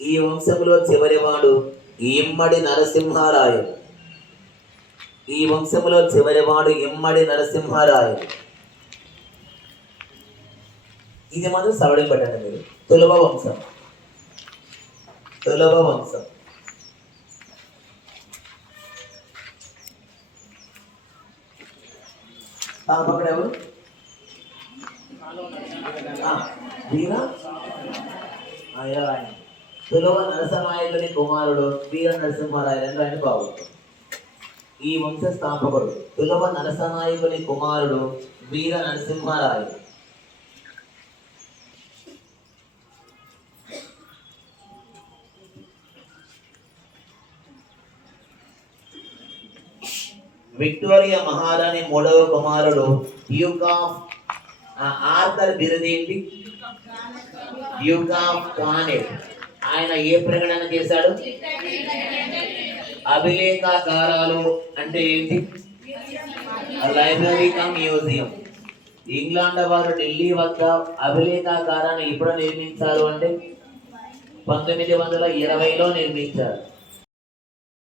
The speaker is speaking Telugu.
ఈ వంశంలో చివరివాడు ఇమ్మడి నరసింహారాయలు. ఈ వంశంలో చివరివాడు ఇమ్మడి నరసింహారాయలు. ఇది మాత్రం సవడం పెట్టండి మీరు. తులవ వంశం. తులవ వంశం అక్కడ ఎవరు? వీర తులవ నరసనాయకుని కుమారుడు వీర నరసింహారాయలు ఆయన బాబు. ఈ వంశ స్థాపకుడు తులవ నరసనాయకుని కుమారుడు వీర నరసింహారాయలు. విక్టోరియా మహారాణి మూడవ కుమారుడు డ్యూక్ ఆఫ్ ఆర్థర్ బిరుదేంటి? Duke of Connaught. ఆయన ఏ ప్రకటన చేశాడు? అభిలేఖాగారాలు అంటే ఏంటి? Library come museum. ఇంగ్లాండ్ వారు ఢిల్లీ వద్ద అభిలేఖాగారాన్ని ఎప్పుడు నిర్మించారు అంటే 1920లో నిర్మించారు.